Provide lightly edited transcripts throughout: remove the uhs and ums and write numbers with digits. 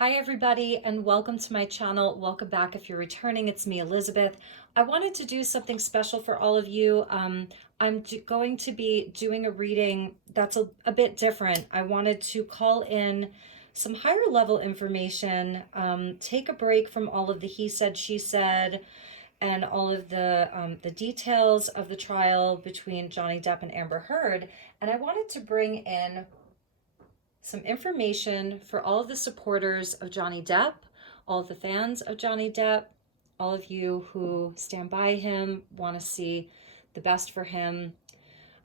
Hi everybody and welcome to my channel. Welcome back if you're returning. It's me, Elizabeth. I wanted to do something special for all of you. I'm going to be doing a reading that's a bit different. I wanted to call in some higher level information, take a break from all of the he said, she said, and all of the details of the trial between Johnny Depp and Amber Heard. And I wanted to bring in some information for all of the supporters of Johnny Depp, all of the fans of Johnny Depp, all of you who stand by him, want to see the best for him,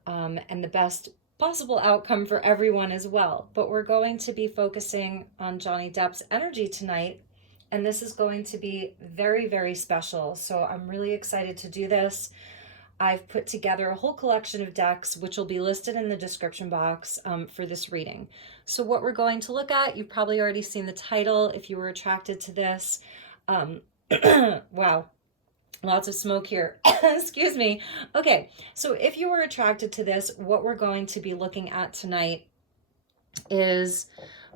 and the best possible outcome for everyone as well. But we're going to be focusing on Johnny Depp's energy tonight, and this is going to be very, very special. So I'm really excited to do this. I've put together a whole collection of decks, which will be listed in the description box for this reading. So what we're going to look at, you've probably already seen the title if you were attracted to this. Wow, lots of smoke here. Excuse me. Okay, so if you were attracted to this, what we're going to be looking at tonight is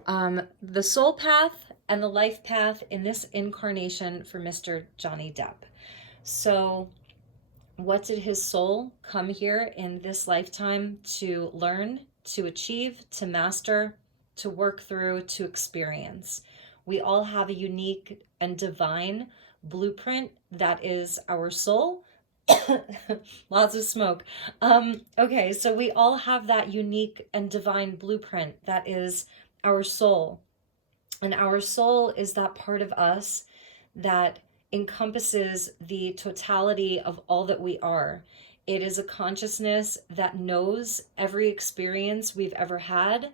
the soul path and the life path in this incarnation for Mr. Johnny Depp. So what did his soul come here in this lifetime to learn, to achieve, to master, to work through, to experience? We all have a unique and divine blueprint that is our soul. Lots of smoke. Okay, so we all have that unique and divine blueprint that is our soul. And our soul is that part of us that encompasses the totality of all that we are. It is a consciousness that knows every experience we've ever had.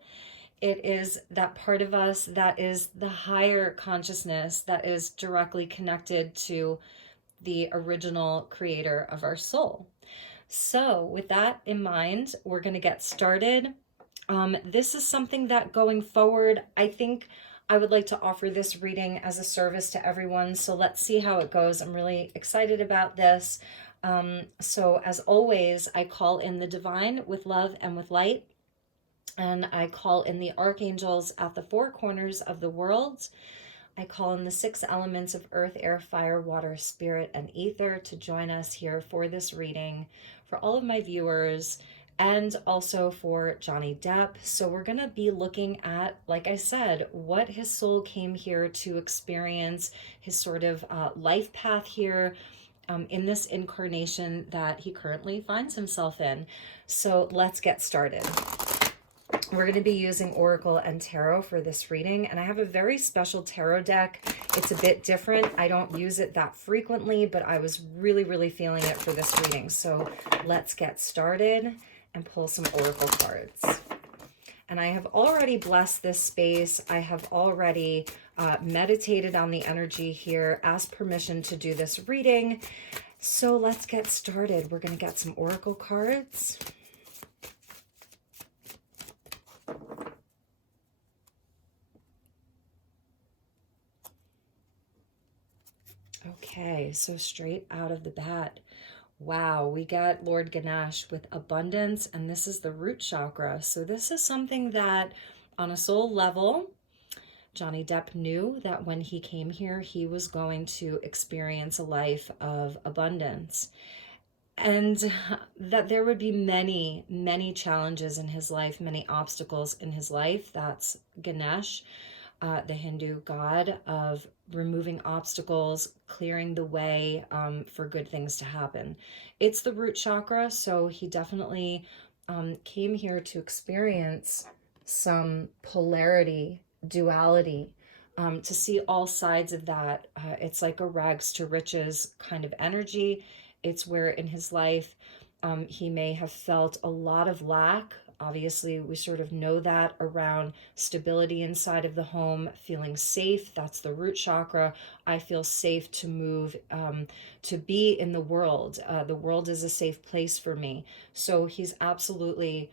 It is that part of us that is the higher consciousness that is directly connected to the original creator of our soul. So with that in mind, we're going to get started. This is something that going forward, I think I would like to offer this reading as a service to everyone. So let's see how it goes. I'm really excited about this. So as always, I call in the divine with love and with light. And I call in the archangels at the four corners of the world. I call in the six elements of earth, air, fire, water, spirit, and ether to join us here for this reading for all of my viewers and also for Johnny Depp. So we're going to be looking at, like I said, what his soul came here to experience, his sort of life path here in this incarnation that he currently finds himself in. So let's get started. We're going to be using Oracle and Tarot for this reading, and I have a very special tarot deck. It's a bit different. I don't use it that frequently, but I was really, really feeling it for this reading. So let's get started and pull some Oracle cards. And I have already blessed this space. I have already meditated on the energy here, asked permission to do this reading. So let's get started. We're going to get some Oracle cards. Okay, so straight out of the bat, wow, we got Lord Ganesh with abundance, and this is the root chakra. So this is something that on a soul level, Johnny Depp knew that when he came here, he was going to experience a life of abundance. And that there would be many, many challenges in his life, many obstacles in his life. That's Ganesh, the Hindu god of removing obstacles, clearing the way for good things to happen. It's the root chakra, so he definitely came here to experience some polarity, duality, to see all sides of that. It's like a rags to riches kind of energy. It's where in his life he may have felt a lot of lack. Obviously, we sort of know that around stability inside of the home, feeling safe. That's the root chakra. I feel safe to move, to be in the world. The world is a safe place for me. So he's absolutely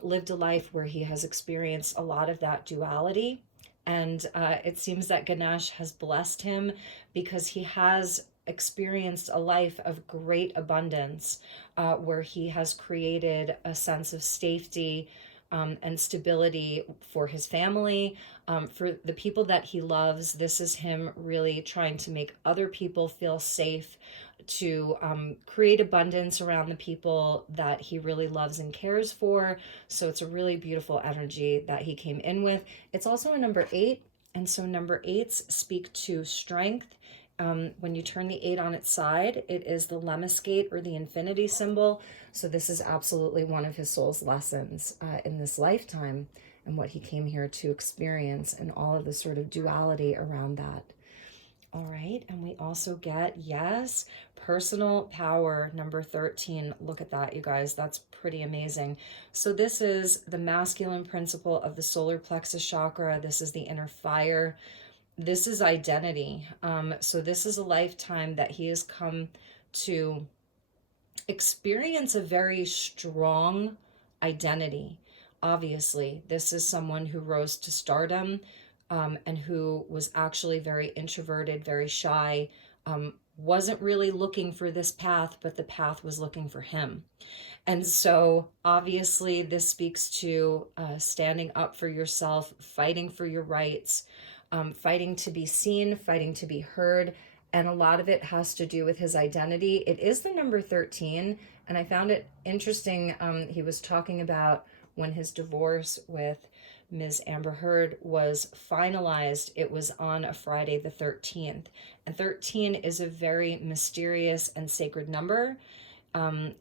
lived a life where he has experienced a lot of that duality. And it seems that Ganesh has blessed him because he has experienced a life of great abundance, where he has created a sense of safety, and stability for his family, for the people that he loves. This is him really trying to make other people feel safe, to create abundance around the people that he really loves and cares for. So it's a really beautiful energy that he came in with. It's also a number 8. And so number 8s speak to strength. When you turn the 8 on its side, it is the lemniscate or the infinity symbol. So this is absolutely one of his soul's lessons in this lifetime, and what he came here to experience, and all of the sort of duality around that. All right, and we also get, yes, personal power, number 13. Look at that, you guys. That's pretty amazing. So this is the masculine principle of the solar plexus chakra. This is the inner fire. This is identity. So this is a lifetime that he has come to experience a very strong identity. Obviously, this is someone who rose to stardom, and who was actually very introverted, very shy, wasn't really looking for this path, but the path was looking for him. And so obviously this speaks to standing up for yourself, fighting for your rights, fighting to be seen, fighting to be heard. And a lot of it has to do with his identity. It is the number 13. And I found it interesting. He was talking about when his divorce with Ms. Amber Heard was finalized, it was on a Friday the 13th. And 13 is a very mysterious and sacred number.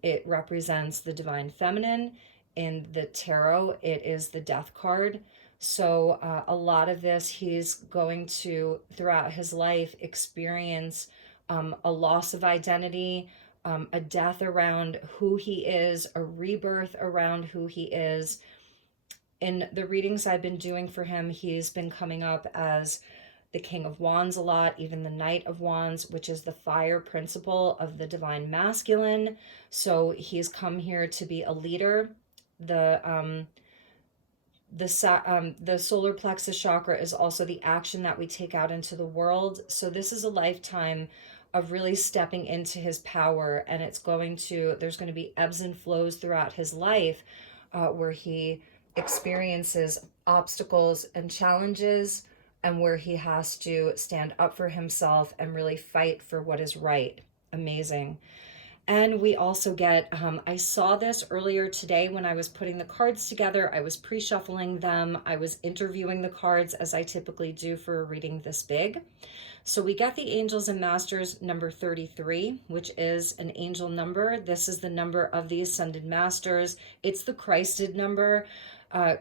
It represents the divine feminine. In the tarot, it is the death card. So a lot of this, he's going to, throughout his life, experience a loss of identity, a death around who he is, a rebirth around who he is. In the readings I've been doing for him, he's been coming up as the King of Wands a lot, even the Knight of Wands, which is the fire principle of the divine masculine. So he's come here to be a leader. The solar plexus chakra is also the action that we take out into the world. So this is a lifetime of really stepping into his power, and there's going to be ebbs and flows throughout his life, where he experiences obstacles and challenges, and where he has to stand up for himself and really fight for what is right. Amazing. And we also get, I saw this earlier today when I was putting the cards together. I was pre-shuffling them. I was interviewing the cards, as I typically do for a reading this big. So we get the Angels and Masters number 33, which is an angel number. This is the number of the Ascended Masters. It's the Christed number.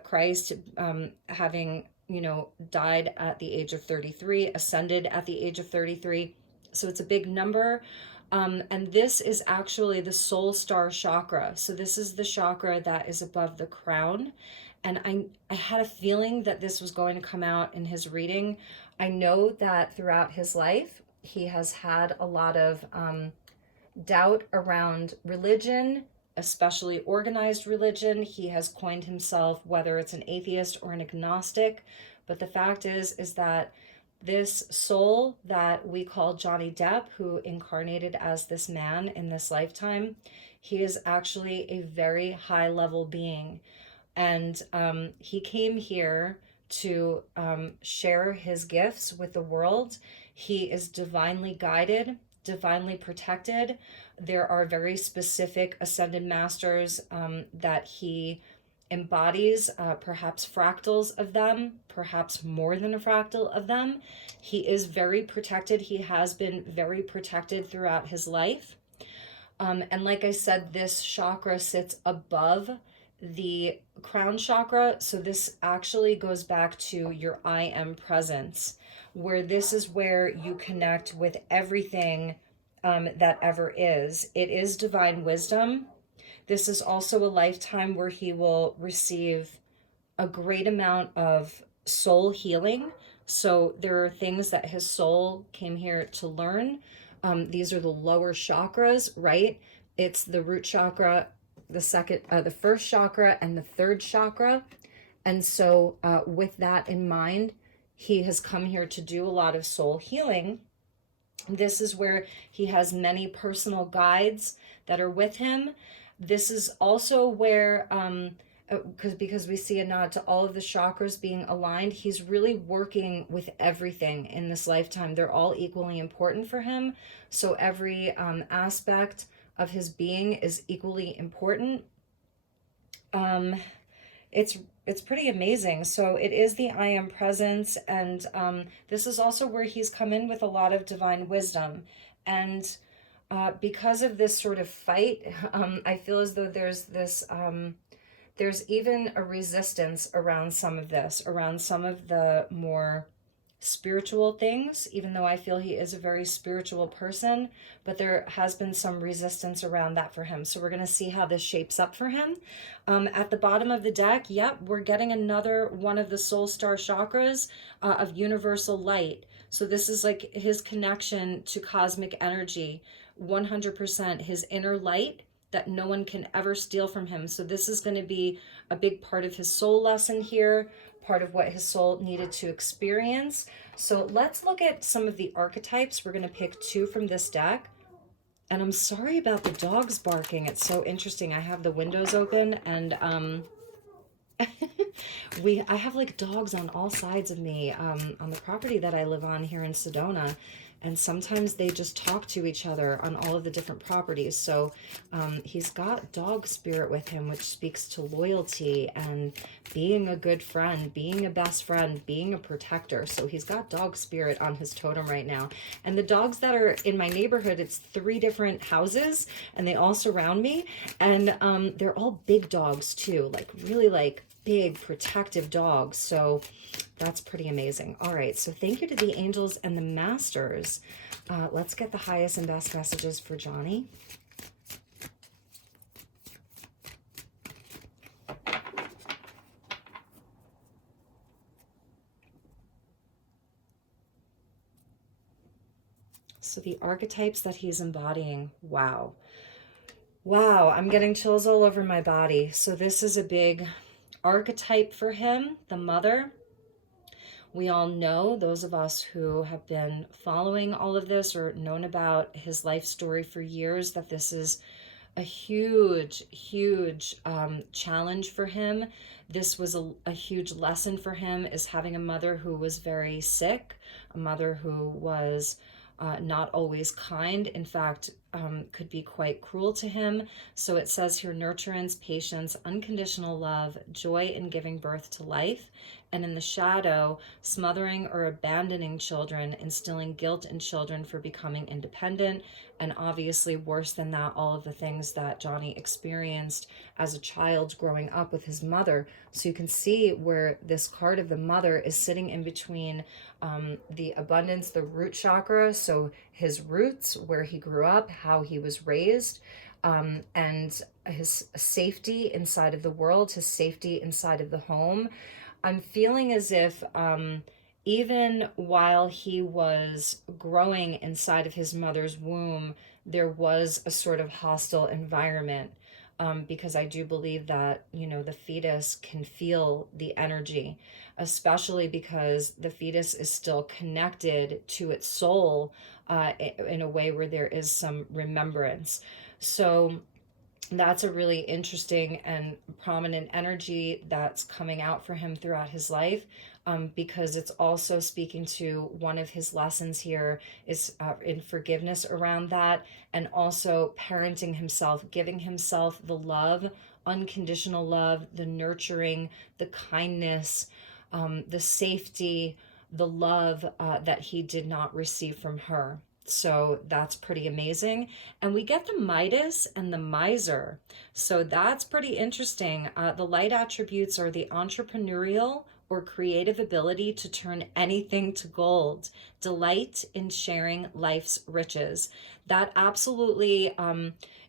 Christ having, died at the age of 33, ascended at the age of 33. So it's a big number. And this is actually the soul star chakra. So this is the chakra that is above the crown. And I had a feeling that this was going to come out in his reading. I know that throughout his life, he has had a lot of doubt around religion, especially organized religion. He has coined himself, whether it's an atheist or an agnostic. But the fact is that this soul that we call Johnny Depp, who incarnated as this man in this lifetime, he is actually a very high level being. And he came here to share his gifts with the world. He is divinely guided, divinely protected. There are very specific ascended masters that he embodies, perhaps fractals of them, perhaps more than a fractal of them. He is very protected. He has been very protected throughout his life. And like I said, this chakra sits above the crown chakra. So this actually goes back to your I am presence, where this is where you connect with everything that ever is. It is divine wisdom. This is also a lifetime where he will receive a great amount of soul healing. So there are things that his soul came here to learn. These are the lower chakras, right? It's the root chakra, the first chakra, and the third chakra. And so with that in mind, he has come here to do a lot of soul healing. This is where he has many personal guides that are with him. This is also where, because we see a nod to all of the chakras being aligned. He's really working with everything in this lifetime. They're all equally important for him. So every aspect of his being is equally important. Um, it's pretty amazing. So it is the I am presence, and this is also where he's come in with a lot of divine wisdom. And because of this sort of fight, I feel as though there's even a resistance around some of this, around some of the more spiritual things, even though I feel he is a very spiritual person, but there has been some resistance around that for him. So we're going to see how this shapes up for him. At the bottom of the deck, yep, we're getting another one of the soul star chakras of universal light. So this is like his connection to cosmic energy, 100% his inner light that no one can ever steal from him. So this is going to be a big part of his soul lesson here, part of what his soul needed to experience. So let's look at some of the archetypes. We're going to pick 2 from this deck. And I'm sorry about the dogs barking. It's so interesting. I have the windows open, and I have like dogs on all sides of me on the property that I live on here in Sedona. And sometimes they just talk to each other on all of the different properties. So he's got dog spirit with him, which speaks to loyalty and being a good friend, being a best friend, being a protector. So he's got dog spirit on his totem right now. And the dogs that are in my neighborhood, it's 3 different houses, and they all surround me. And they're all big dogs too, like really like big protective dogs. So that's pretty amazing. All right, so thank you to the angels and the masters. Let's get the highest and best messages for Johnny. So the archetypes that he's embodying, wow. Wow, I'm getting chills all over my body. So this is a big archetype for him, the mother. We all know, those of us who have been following all of this or known about his life story for years, that this is a huge, huge challenge for him. This was a huge lesson for him, is having a mother who was very sick, a mother who was not always kind, in fact, could be quite cruel to him. So it says here, nurturance, patience, unconditional love, joy in giving birth to life. And in the shadow, smothering or abandoning children, instilling guilt in children for becoming independent, and obviously worse than that, all of the things that Johnny experienced as a child growing up with his mother. So you can see where this card of the mother is sitting in between the abundance, the root chakra, so his roots, where he grew up, how he was raised, and his safety inside of the world, his safety inside of the home. I'm feeling as if even while he was growing inside of his mother's womb, there was a sort of hostile environment, because I do believe that, the fetus can feel the energy, especially because the fetus is still connected to its soul in a way where there is some remembrance. So that's a really interesting and prominent energy that's coming out for him throughout his life, because it's also speaking to one of his lessons here is in forgiveness around that, and also parenting himself, giving himself the love, unconditional love, the nurturing, the kindness, the safety, the love that he did not receive from her. So that's pretty amazing. And we get the Midas and the Miser. So that's pretty interesting. The light attributes are the entrepreneurial or creative ability to turn anything to gold, delight in sharing life's riches. That absolutely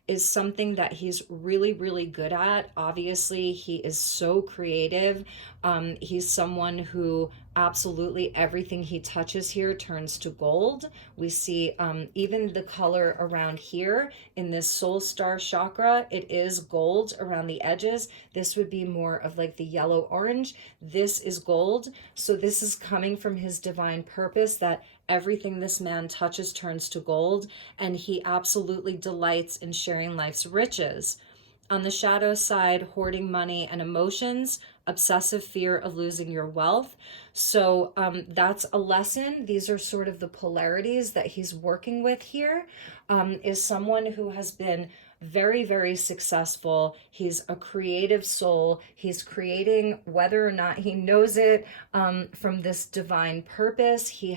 is something that he's really, really good at. Obviously, he is so creative. He's someone who absolutely everything he touches here turns to gold. We see even the color around here in this soul star chakra, it is gold around the edges. This would be more of like the yellow orange. This is gold. So this is coming from his divine purpose, that everything this man touches turns to gold, and he absolutely delights in sharing life's riches. On the shadow side, hoarding money and emotions, obsessive fear of losing your wealth. So that's a lesson. These are sort of the polarities that he's working with here. Is someone who has been very, very successful. He's a creative soul. He's creating, whether or not he knows it, from this divine purpose. He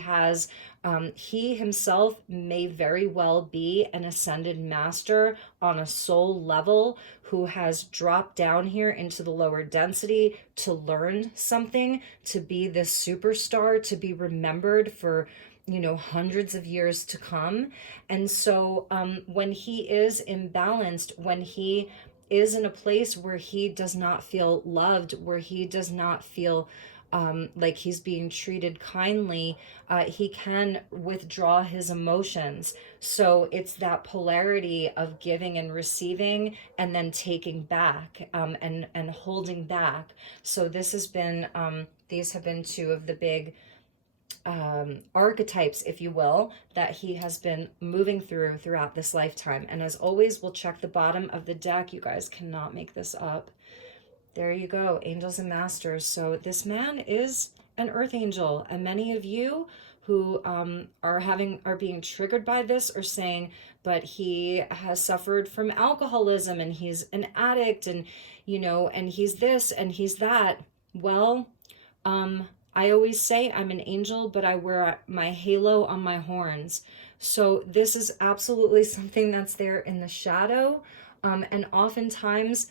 himself may very well be an ascended master on a soul level who has dropped down here into the lower density to learn something, to be this superstar, to be remembered for hundreds of years to come. And so when he is imbalanced, when he is in a place where he does not feel loved, where he does not feel like he's being treated kindly, he can withdraw his emotions. So it's that polarity of giving and receiving, and then taking back, and holding back. So this has been these have been two of the big archetypes, if you will, that he has been moving throughout this lifetime. And as always, we'll check the bottom of the deck. You guys cannot make this up. There you go, angels and masters. So this man is an earth angel, and many of you who are being triggered by this are saying, but he has suffered from alcoholism and he's an addict, and and he's this and he's that. Well, I always say I'm an angel, but I wear my halo on my horns. So this is absolutely something that's there in the shadow. And oftentimes,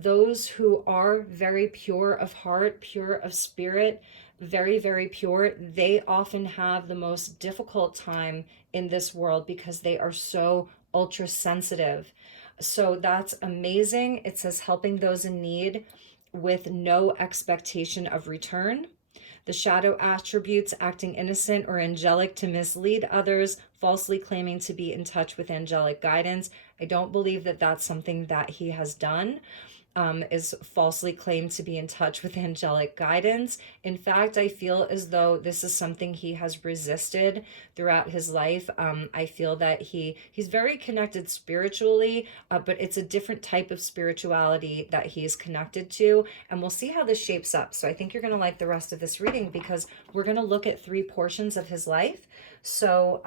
those who are very pure of heart, pure of spirit, very, very pure, they often have the most difficult time in this world because they are so ultra sensitive. So that's amazing. It says helping those in need with no expectation of return. The shadow attributes: acting innocent or angelic to mislead others, falsely claiming to be in touch with angelic guidance. I don't believe that that's something that he has done, is falsely claimed to be in touch with angelic guidance. In fact, I feel as though this is something he has resisted throughout his life. I feel that he's very connected spiritually, but it's a different type of spirituality that he is connected to. And we'll see how this shapes up. So I think you're going to like the rest of this reading, because we're going to look at 3 portions of his life. So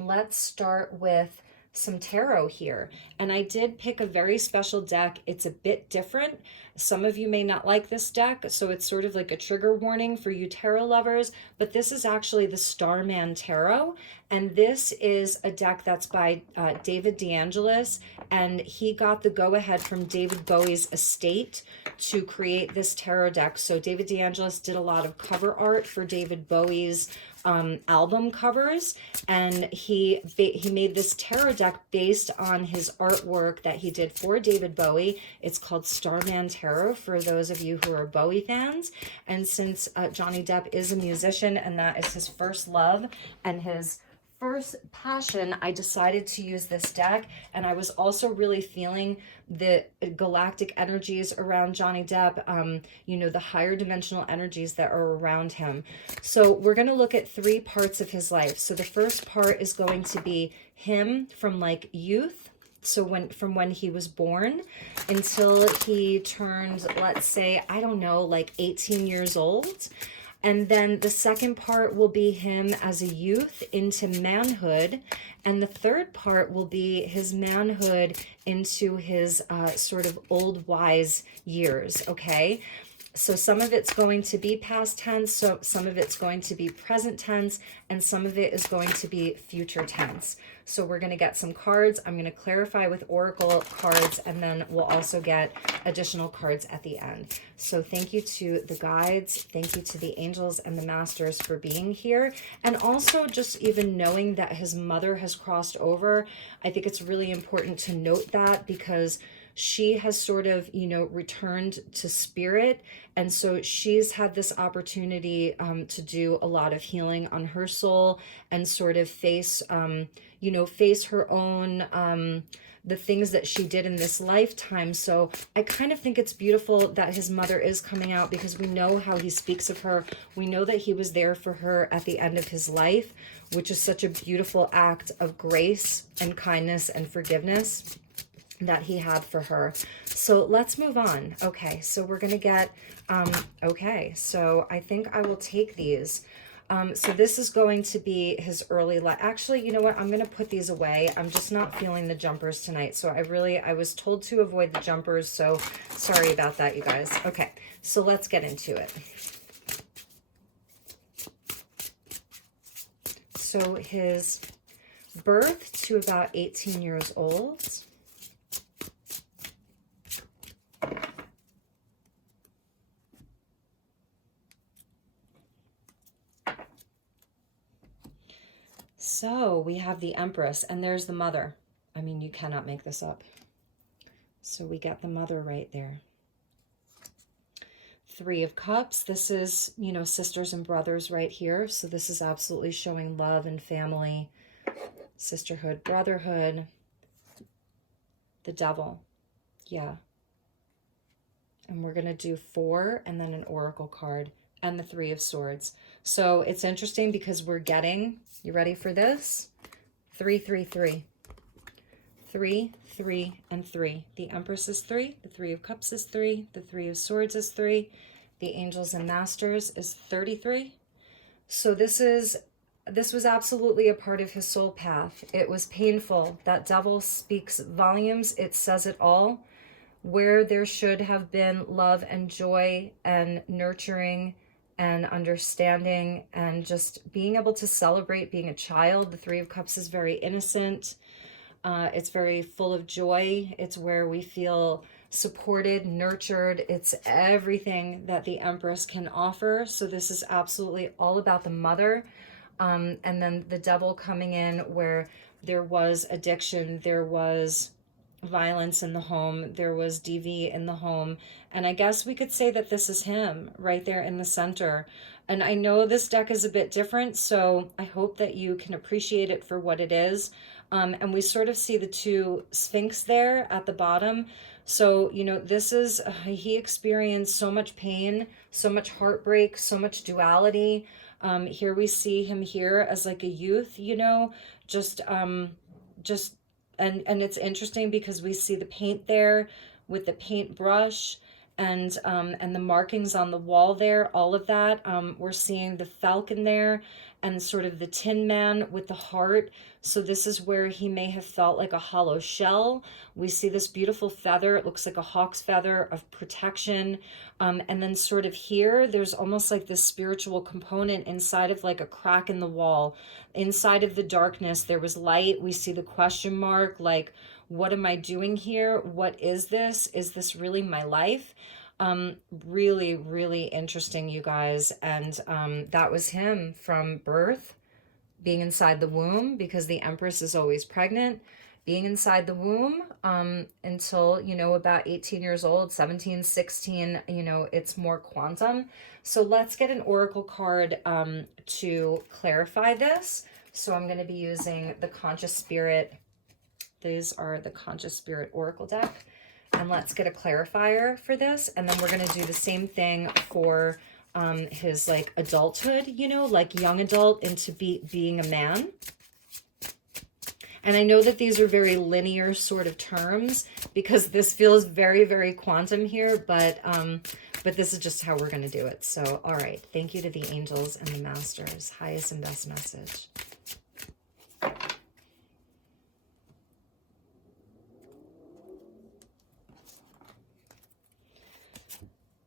let's start with some tarot here. And I did pick a very special deck. It's a bit different. Some of you may not like this deck, so it's sort of like a trigger warning for you tarot lovers, but this is actually the Starman Tarot. And this is a deck that's by David DeAngelis, and he got the go-ahead from David Bowie's estate to create this tarot deck. So David DeAngelis did a lot of cover art for David Bowie's album covers, and he made this tarot deck based on his artwork that he did for David Bowie. It's called Starman Tarot for those of you who are Bowie fans. And since Johnny Depp is a musician and that is his first love and his first passion, I decided to use this deck. And I was also really feeling the galactic energies around Johnny Depp, the higher dimensional energies that are around him. So we're going to look at 3 parts of his life. So the first part is going to be him from like youth. So from when he was born until he turned, let's say, I don't know, like 18 years old. And then the second part will be him as a youth into manhood. And the third part will be his manhood into his sort of old wise years, okay? So some of it's going to be past tense, so some of it's going to be present tense, and some of it is going to be future tense. So we're going to get some cards. I'm going to clarify with oracle cards, and then we'll also get additional cards at the end. So thank you to the guides. Thank you to the angels and the masters for being here. And also just even knowing that his mother has crossed over. I think it's really important to note that, because she has sort of, returned to spirit. And so she's had this opportunity to do a lot of healing on her soul and sort of face her own, the things that she did in this lifetime. So I kind of think it's beautiful that his mother is coming out, because we know how he speaks of her. We know that he was there for her at the end of his life, which is such a beautiful act of grace and kindness and forgiveness. that he had for her. So let's move on. Okay, so we're gonna get, okay, so I think I will take these. So this is going to be his early life. Actually, you know what? I'm gonna put these away. I'm just not feeling the jumpers tonight. So I was told to avoid the jumpers, so sorry about that, you guys. Okay, so let's get into it. So his birth to about 18 years old. So we have the Empress, and there's the mother. I mean, you cannot make this up. So we get the mother right there. Three of Cups. This is, you know, sisters and brothers right here. So this is absolutely showing love and family, sisterhood, brotherhood. The Devil. Yeah. And we're going to do 4 and then an oracle card and the 3 of Swords. So it's interesting because we're getting, you ready for this? 3, 3, 3. 3, 3, and 3. The Empress is 3. The 3 of Cups is 3. The 3 of Swords is 3. The Angels and Masters is 33. So this was absolutely a part of his soul path. It was painful. That Devil speaks volumes. It says it all. Where there should have been love and joy and nurturing and understanding and just being able to celebrate being a child. The 3 of Cups is very innocent. It's very full of joy. It's where we feel supported, nurtured. It's everything that the Empress can offer. So this is absolutely all about the mother. And then the Devil coming in where there was addiction, there was violence in the home, there was DV in the home, and I guess we could say that this is him right there in the center. And I know this deck is a bit different, so I hope that you can appreciate it for what it is. And we sort of see the 2 Sphinx there at the bottom. So, you know, this is, he experienced so much pain, so much heartbreak, so much duality. Here we see him here as like a youth, you know, just and it's interesting because we see the paint there with the paintbrush and the markings on the wall there, all of that. We're seeing the falcon there and sort of the Tin Man with the heart. So this is where he may have felt like a hollow shell. We see this beautiful feather. It looks like a hawk's feather of protection. And then sort of here, there's almost like this spiritual component inside of like a crack in the wall. Inside of the darkness, there was light. We see the question mark, like, what am I doing here? What is this? Is this really my life? Really, really interesting, you guys. And that was him from birth, being inside the womb, because the Empress is always pregnant, being inside the womb until, you know, about 18 years old, 17, 16, you know, it's more quantum. So let's get an oracle card to clarify this. So I'm going to be using the Conscious Spirit. These are the Conscious Spirit Oracle deck. And let's get a clarifier for this. And then we're going to do the same thing for his like adulthood, you know, like young adult into being a man. And I know that these are very linear sort of terms because this feels very, very quantum here, but this is just how we're going to do it. So, all right. Thank you to the angels and the masters. Highest and best message.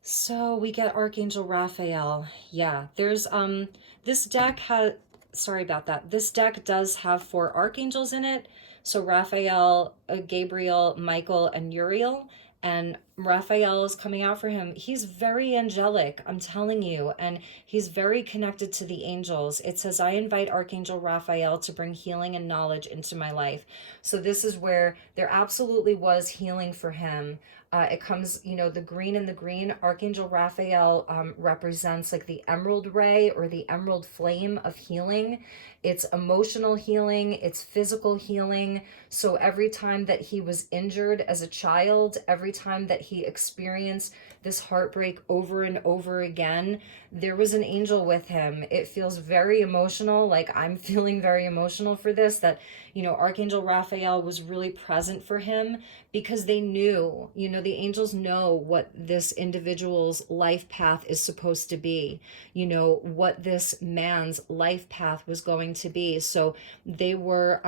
So we get Archangel Raphael. Yeah, there's this deck has, sorry about that. This deck does have 4 archangels in it. So Raphael, Gabriel, Michael, and Uriel. And Raphael is coming out for him. He's very angelic, I'm telling you, and he's very connected to the angels. It says, I invite Archangel Raphael to bring healing and knowledge into my life. So this is where there absolutely was healing for him. It comes, you know, the green and the green. Archangel Raphael represents like the emerald ray or the emerald flame of healing. It's emotional healing. It's physical healing. So every time that he was injured as a child, every time that he experienced this heartbreak over and over again, there was an angel with him. It feels very emotional, like I'm feeling very emotional for this, that, you know, Archangel Raphael was really present for him because they knew, you know, the angels know what this individual's life path is supposed to be, you know, what this man's life path was going to be. So they were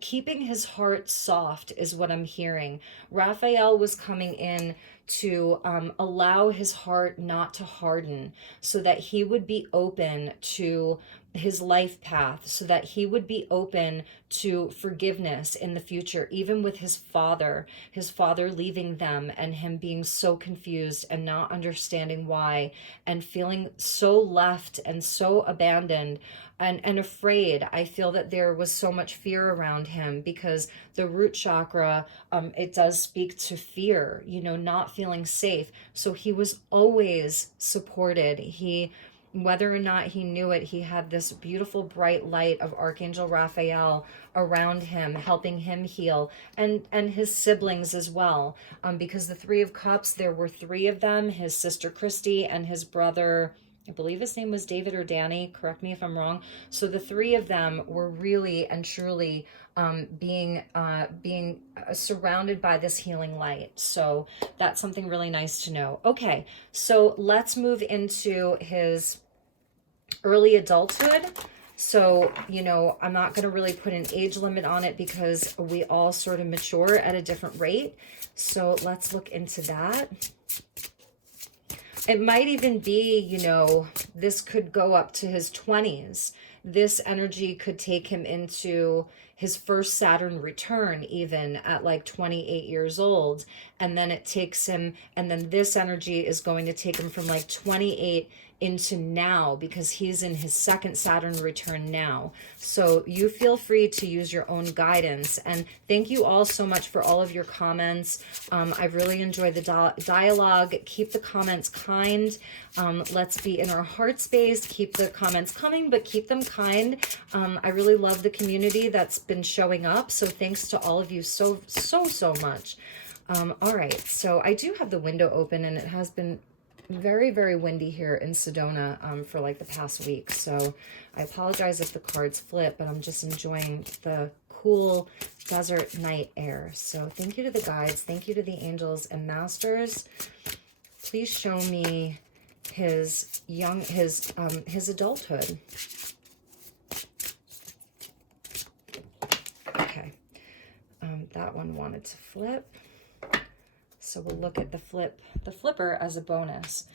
keeping his heart soft is what I'm hearing. Raphael was coming in to allow his heart not to harden, so that he would be open to his life path, so that he would be open to forgiveness in the future, even with his father leaving them and him being so confused and not understanding why, and feeling so left and so abandoned and afraid. I feel that there was so much fear around him because the root chakra, it does speak to fear, you know, not feeling safe. So he was always supported. Whether or not he knew it, he had this beautiful bright light of Archangel Raphael around him, helping him heal, and his siblings as well. Because the Three of Cups, there were three of them: his sister Christy and his brother, I believe his name was David or Danny, correct me if I'm wrong. So the three of them were really and truly being surrounded by this healing light. So that's something really nice to know. Okay, so let's move into his early adulthood. So, you know, I'm not going to really put an age limit on it because we all sort of mature at a different rate. So let's look into that. It might even be, you know, this could go up to his 20s. This energy could take him into his first Saturn return, even at like 28 years old. And then it takes him, and then this energy is going to take him from like 28 into now, because he's in his second Saturn return now. So you feel free to use your own guidance. And thank you all so much for all of your comments. I've really enjoyed the dialogue. Keep the comments kind. Let's be in our heart space. Keep the comments coming, but keep them kind. I really love the community that's been showing up. So thanks to all of you so much. All right, so I do have the window open, and it has been very, very windy here in Sedona for like the past week. So I apologize if the cards flip, but I'm just enjoying the cool desert night air. So thank you to the guides. Thank you to the angels and masters. Please show me his adulthood. Okay. That one wanted to flip. So we'll look at the flipper as a bonus.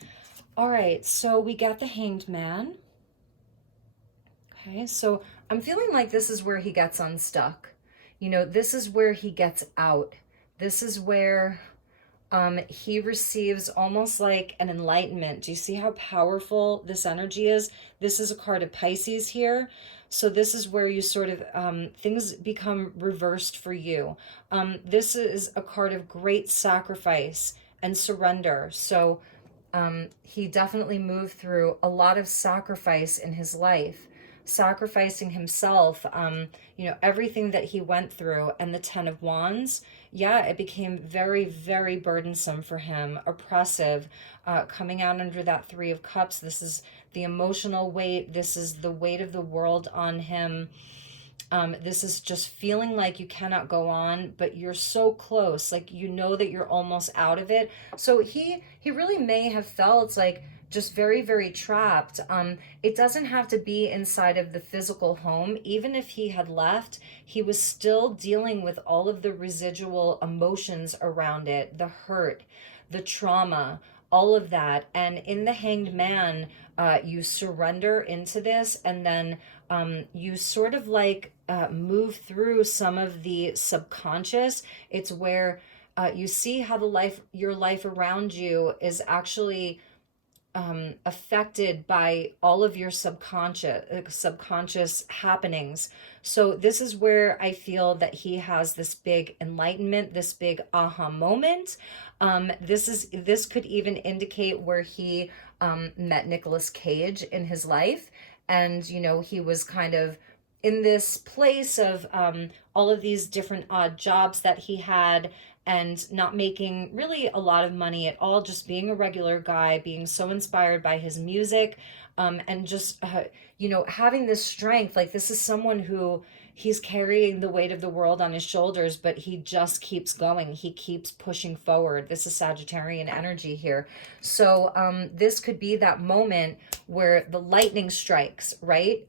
All right, so we got the Hanged Man. Okay, so I'm feeling like this is where he gets unstuck. You know, this is where he gets out. This is where he receives almost like an enlightenment. Do you see how powerful this energy is? This is a card of Pisces here. So this is where you sort of, things become reversed for you. This is a card of great sacrifice and surrender. So he definitely moved through a lot of sacrifice in his life, sacrificing himself, you know, everything that he went through. And the Ten of Wands, yeah, it became very, very burdensome for him, oppressive, coming out under that Three of Cups. This is the emotional weight. This is the weight of the world on him. This is just feeling like you cannot go on, but you're so close, like you know that you're almost out of it. So he really may have felt like just very, very trapped. It doesn't have to be inside of the physical home. Even if he had left, he was still dealing with all of the residual emotions around it, the hurt, the trauma, all of that. And in the Hanged Man, you surrender into this, and then you sort of like move through some of the subconscious. It's where you see how your life around you is actually affected by all of your subconscious happenings. So this is where I feel that he has this big enlightenment, this big aha moment. This could even indicate where he met Nicolas Cage in his life, and you know, he was kind of in this place of all of these different odd jobs that he had, and not making really a lot of money at all, just being a regular guy, being so inspired by his music, and just, having this strength. Like, this is someone who he's carrying the weight of the world on his shoulders, but he just keeps going. He keeps pushing forward. This is Sagittarian energy here. So this could be that moment where the lightning strikes, right?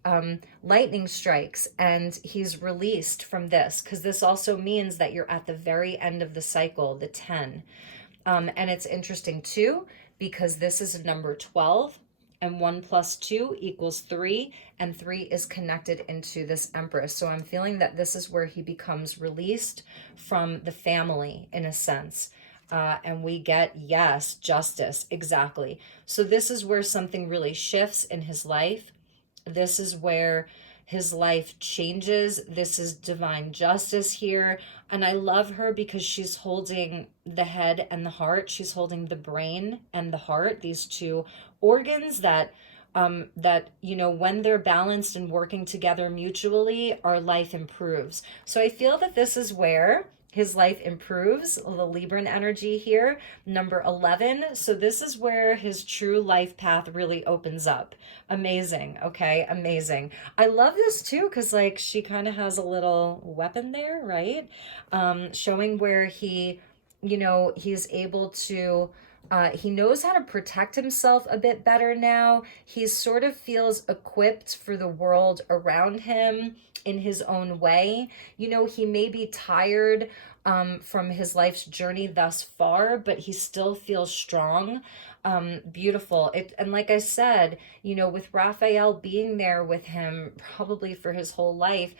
Lightning strikes and he's released from this, because this also means that you're at the very end of the cycle, the 10. And it's interesting too, because this is a number 12. And 1 + 2 = 3, and 3 is connected into this Empress. So I'm feeling that this is where he becomes released from the family, in a sense. And we get, yes, justice, exactly. So this is where something really shifts in his life. This is where his life changes. This is divine justice here. And I love her because she's holding the head and the heart. She's holding the brain and the heart, these two organs that when they're balanced and working together mutually, our life improves. So I feel that this is where his life improves, the Libran energy here, number 11. So this is where his true life path really opens up. Amazing. Okay, amazing. I love this too, because like she kind of has a little weapon there, right? Showing where he's able to, he knows how to protect himself a bit better now. He sort of feels equipped for the world around him in his own way. He may be tired from his life's journey thus far, but he still feels strong. Beautiful. And like I said, with Raphael being there with him probably for his whole life,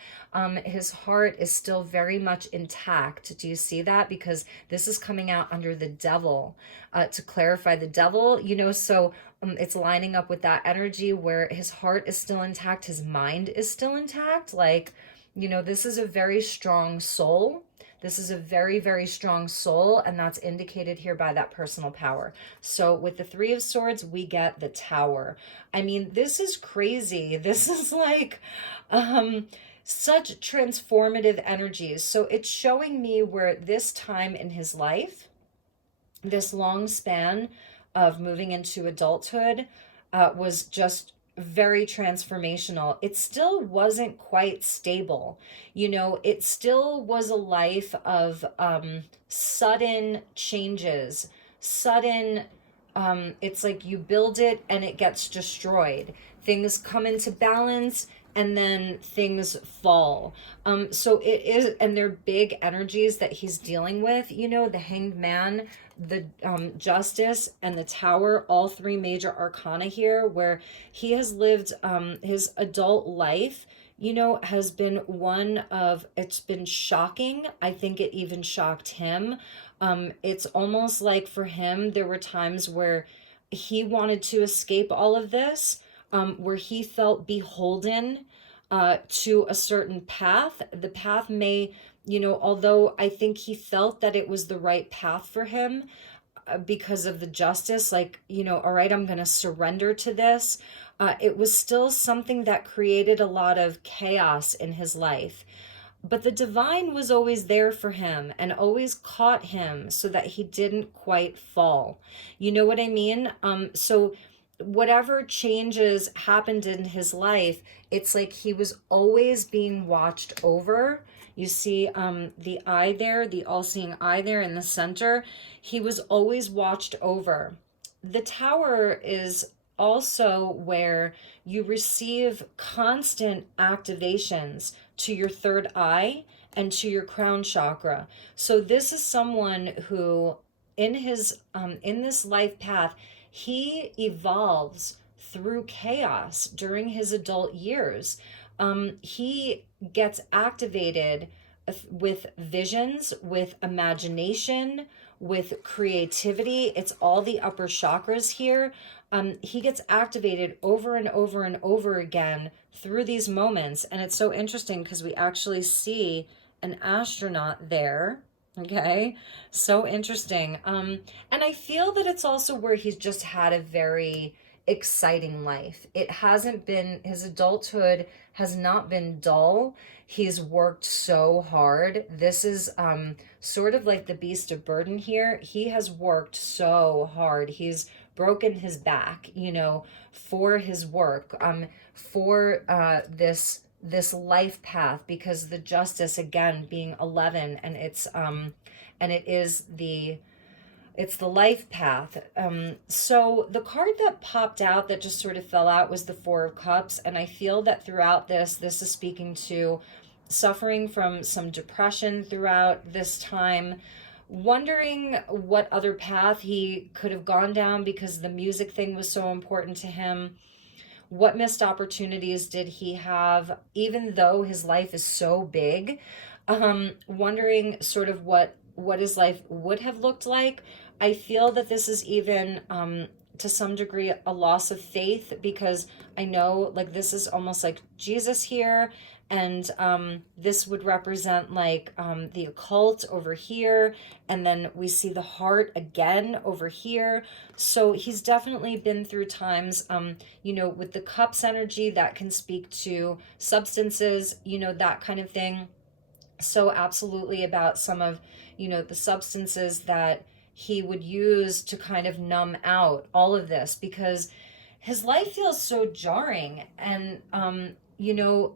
his heart is still very much intact. Do you see that? Because this is coming out under the devil, to clarify the devil, so it's lining up with that energy where his heart is still intact, his mind is still intact. Like, this is a very strong soul. This is a very, very strong soul, and that's indicated here by that personal power. So with the 3 of Swords, we get the Tower. I mean, this is crazy. This is like such transformative energies. So it's showing me where this time in his life, this long span of moving into adulthood, was just very transformational. It still wasn't quite stable. It still was a life of sudden changes, sudden, it's like you build it and it gets destroyed. Things come into balance and then things fall. So it is, and they're big energies that he's dealing with, the Hanged Man, the Justice, and the Tower, all 3 major arcana here, where he has lived his adult life, has been one of, it's been shocking. I think it even shocked him. It's almost like for him, there were times where he wanted to escape all of this, where he felt beholden to a certain path. The path may, although I think he felt that it was the right path for him, because of the justice, like, all right, I'm going to surrender to this. It was still something that created a lot of chaos in his life. But the divine was always there for him and always caught him so that he didn't quite fall. You know what I mean? So whatever changes happened in his life, it's like he was always being watched over. You see the eye there, the all-seeing eye there in the center. He was always watched over. The Tower is also where you receive constant activations to your 3rd eye and to your crown chakra. So this is someone who in this life path, he evolves through chaos during his adult years. He gets activated with visions, with imagination, with creativity. It's all the upper chakras here. He gets activated over and over and over again through these moments. And it's so interesting because we actually see an astronaut there. Okay, so interesting. And I feel that it's also where he's just had a very exciting life. It hasn't been, his adulthood has not been dull. He's worked so hard. This is sort of like the beast of burden here. He has worked so hard. He's broken his back, for his work, for this life path, because the justice, again, being 11, and it's the life path. So the card that popped out that just sort of fell out was the Four of Cups. And I feel that throughout this is speaking to suffering from some depression throughout this time, wondering what other path he could have gone down because the music thing was so important to him. What missed opportunities did he have, even though his life is so big? Wondering sort of what his life would have looked like. I feel that this is even to some degree a loss of faith, because I know like this is almost like Jesus here, and this would represent like the occult over here, and then we see the heart again over here. So he's definitely been through times, with the cups energy that can speak to substances, that kind of thing. So absolutely about some of, the substances that he would use to kind of numb out all of this, because his life feels so jarring and,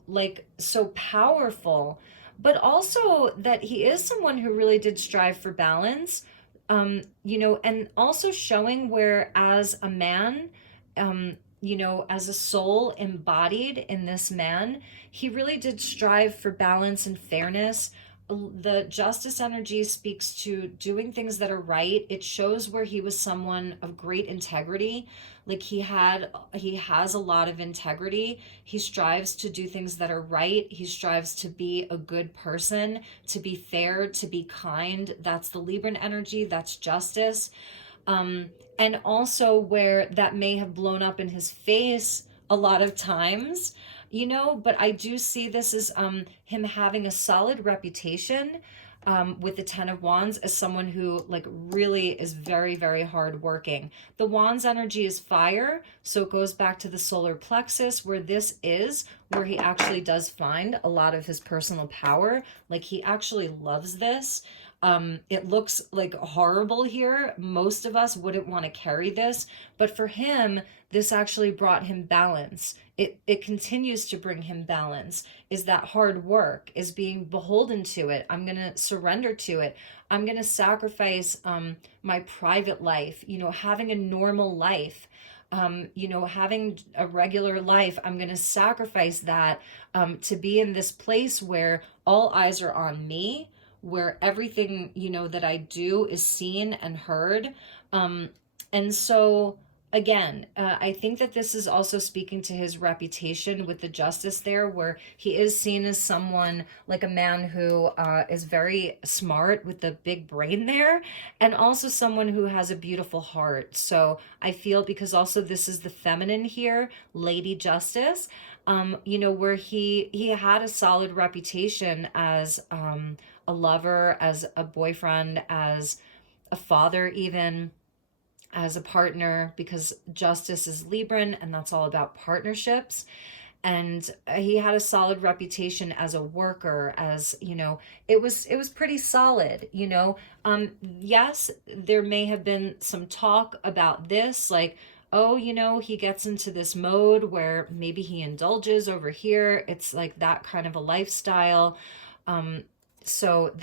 like so powerful, but also that he is someone who really did strive for balance, and also showing where as a man, as a soul embodied in this man, he really did strive for balance and fairness. The justice energy speaks to doing things that are right. It shows where he was someone of great integrity. Like he has a lot of integrity. He strives to do things that are right. He strives to be a good person, to be fair, to be kind. That's the Libran energy. That's justice. And also where that may have blown up in his face a lot of times, but I do see this as him having a solid reputation with the Ten of Wands as someone who like really is very, very hardworking. The Wands energy is fire, so it goes back to the solar plexus, where this is where he actually does find a lot of his personal power. Like he actually loves this. It looks like horrible here. Most of us wouldn't want to carry this, but for him, this actually brought him balance. It continues to bring him balance, is that hard work, is being beholden to it. I'm going to surrender to it. I'm going to sacrifice my private life, having a normal life, having a regular life. I'm going to sacrifice that to be in this place where all eyes are on me, where everything, that I do is seen and heard. And so again, I think that this is also speaking to his reputation with the justice there, where he is seen as someone like a man who is very smart with the big brain there, and also someone who has a beautiful heart. So I feel, because also this is the feminine here, Lady Justice, where he had a solid reputation as a lover, as a boyfriend, as a father, even as a partner, because justice is Libran and that's all about partnerships. And he had a solid reputation as a worker, as it was pretty solid. Yes, there may have been some talk about this, like, oh, he gets into this mode where maybe he indulges over here. It's like that kind of a lifestyle. So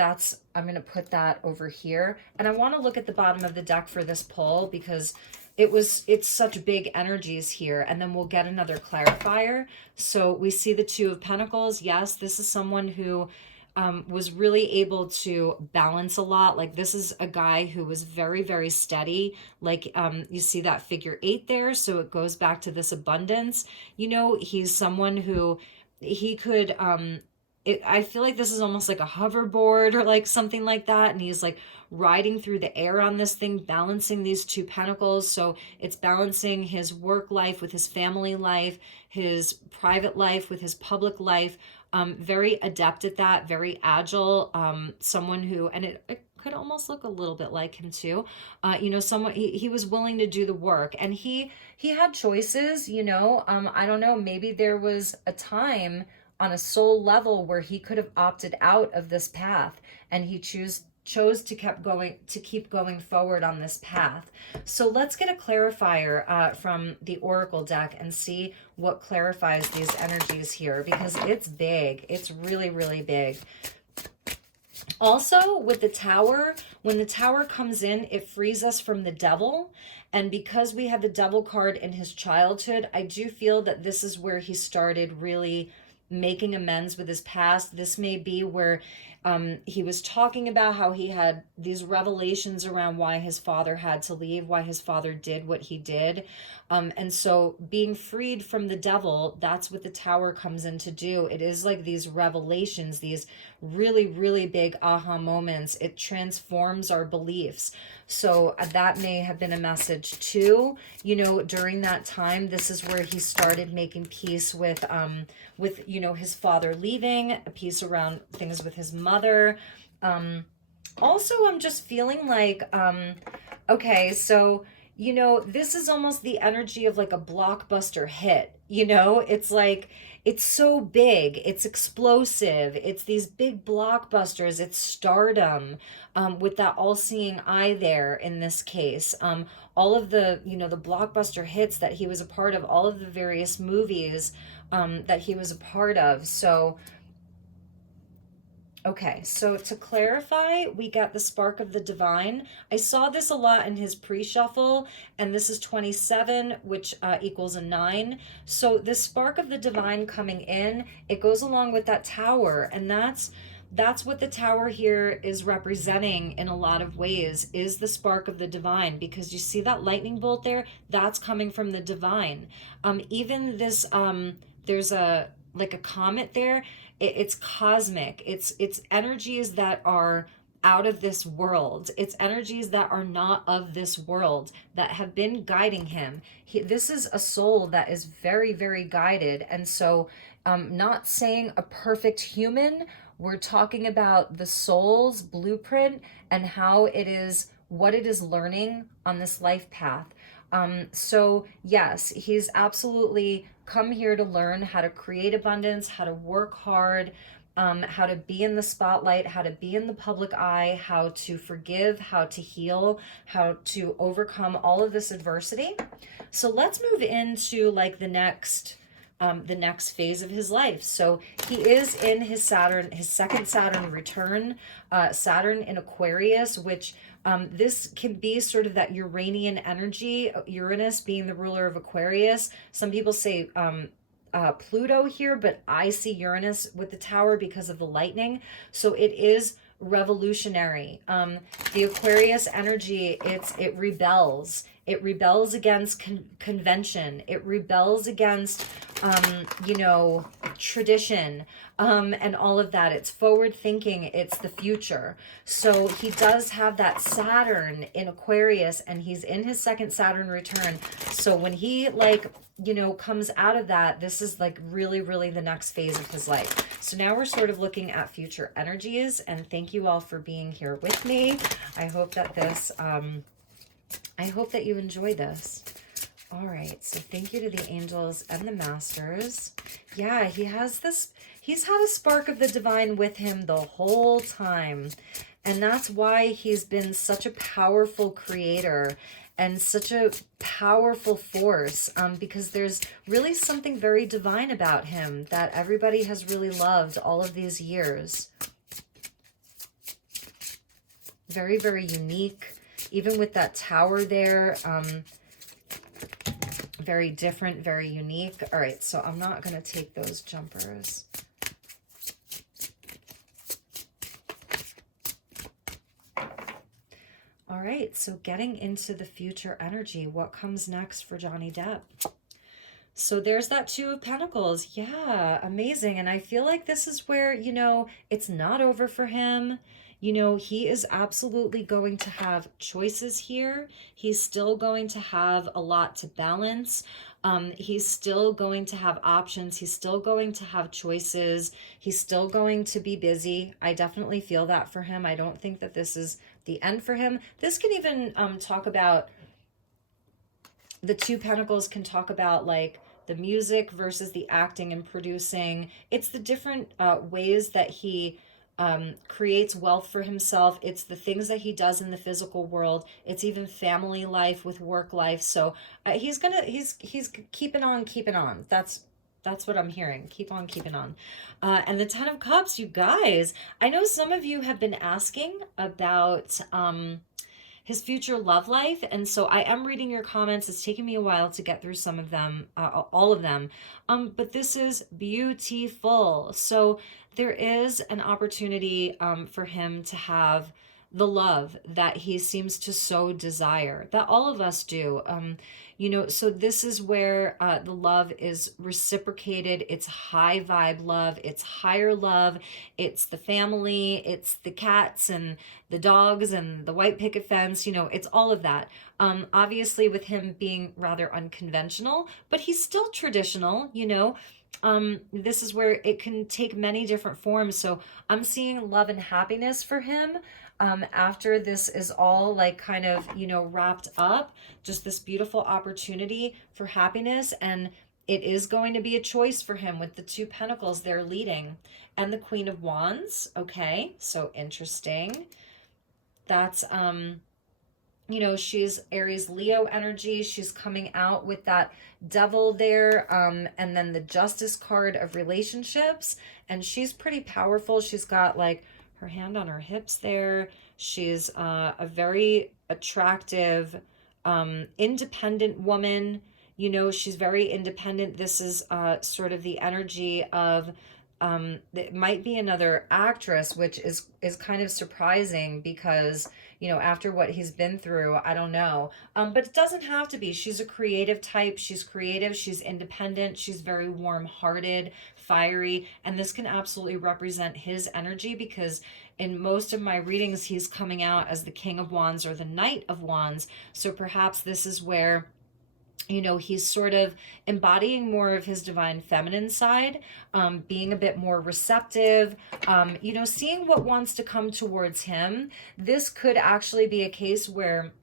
I'm going to put that over here. And I want to look at the bottom of the deck for this pull, because it's such big energies here. And then we'll get another clarifier. So we see the Two of Pentacles. Yes, this is someone who was really able to balance a lot. Like this is a guy who was very, very steady. Like you see that figure 8 there. So it goes back to this abundance. He's someone who he could... I feel like this is almost like a hoverboard or like something like that. And he's like riding through the air on this thing, balancing these two pentacles. So it's balancing his work life with his family life, his private life with his public life. Very adept at that, very agile. Someone who, and it could almost look a little bit like him too. You know, someone, he was willing to do the work, and he had choices, you know. I don't know, maybe there was a time on a soul level where he could have opted out of this path, and he chose to keep going forward on this path. So let's get a clarifier from the Oracle deck and see what clarifies these energies here, because it's big. It's really, really big. Also, with the Tower, when the Tower comes in, it frees us from the devil. And because we have the devil card in his childhood, I do feel that this is where he started really making amends with his past. This may be where he was talking about how he had these revelations around why his father had to leave, why his father did what he did. And so being freed from the devil, that's what the Tower comes in to do. It is like these revelations, these really, really big aha moments. It transforms our beliefs. So that may have been a message too. You know, during that time, this is where he started making peace with you know, his father leaving, a peace around things with his mother. Also, I'm just feeling like, okay, so, you know, this is almost the energy of like a blockbuster hit. You know, it's like, it's so big, it's explosive, it's these big blockbusters, it's stardom, with that all-seeing eye there in this case. All of the, you know, the blockbuster hits that he was a part of, all of the various movies that he was a part of. So, okay, so to clarify, we got the Spark of the Divine. I saw this a lot in his pre-shuffle, and this is 27, which equals a 9. So the Spark of the Divine coming in, it goes along with that Tower, and that's what the Tower here is representing in a lot of ways, is the Spark of the Divine, because you see that lightning bolt there? That's coming from the Divine. Even this, there's a like a comet there. It's cosmic. It's energies that are out of this world. It's energies that are not of this world that have been guiding him. This is a soul that is very, very guided. And so, not saying a perfect human, we're talking about the soul's blueprint and how it is, what it is learning on this life path. So yes, he's absolutely come here to learn how to create abundance, how to work hard, how to be in the spotlight, how to be in the public eye, how to forgive, how to heal, how to overcome all of this adversity. So let's move into like the next phase of his life. So he is in his Saturn, his second Saturn return, Saturn in Aquarius, which this can be sort of that Uranian energy, Uranus being the ruler of Aquarius. Some people say Pluto here, but I see Uranus with the Tower because of the lightning. So it is revolutionary. The Aquarius energy, it rebels. It rebels against convention. It rebels against, you know, tradition, and all of that. It's forward thinking. It's the future. So he does have that Saturn in Aquarius, and he's in his second Saturn return. So when he, like, you know, comes out of that, this is like really, really the next phase of his life. So now we're sort of looking at future energies, and thank you all for being here with me. I hope that this, I hope that you enjoy this. All right, so thank you to the angels and the masters. Yeah, he has this, he's had a spark of the divine with him the whole time. And that's why he's been such a powerful creator and such a powerful force, because there's really something very divine about him that everybody has really loved all of these years. Very, very unique. Even with that Tower there, very different, very unique. All right, so I'm not going to take those jumpers. All right, so getting into the future energy, what comes next for Johnny Depp? So there's that Two of Pentacles. Yeah, amazing. And I feel like this is where, you know, it's not over for him. You know, he is absolutely going to have choices here. He's still going to have a lot to balance. He's still going to have options. He's still going to have choices. He's still going to be busy. I definitely feel that for him. I don't think that this is the end for him. This can even talk about, the Two Pentacles can talk about like the music versus the acting and producing. It's the different ways that he creates wealth for himself. It's the things that he does in the physical world. It's even family life with work life. So he's keeping on keeping on. That's what I'm hearing. Keep on keeping on. And the Ten of Cups, you guys, I know some of you have been asking about his future love life. And so I am reading your comments. It's taking me a while to get through some of them, all of them. But this is beautiful. So there is an opportunity for him to have the love that he seems to so desire, that all of us do. You know, so this is where the love is reciprocated. It's high vibe love. It's higher love. It's the family. It's the cats and the dogs and the white picket fence. You know, it's all of that. Obviously with him being rather unconventional, but he's still traditional, you know. This is where it can take many different forms. So I'm seeing love and happiness for him. After this is all like kind of, you know, wrapped up, just this beautiful opportunity for happiness. And it is going to be a choice for him with the Two Pentacles they're leading and the Queen of Wands. Okay, so interesting. That's, you know, she's Aries Leo energy. She's coming out with that Devil there, and then the Justice card of relationships. And she's pretty powerful. She's got like her hand on her hips there. She's a very attractive, independent woman. You know, she's very independent. This is sort of the energy of, it might be another actress, which is kind of surprising because, you know, after what he's been through, I don't know. But it doesn't have to be. She's a creative type. She's creative. She's independent. She's very warm-hearted, fiery. And this can absolutely represent his energy because in most of my readings, he's coming out as the King of Wands or the Knight of Wands. So perhaps this is where, you know, he's sort of embodying more of his divine feminine side, being a bit more receptive, you know, seeing what wants to come towards him. This could actually be a case where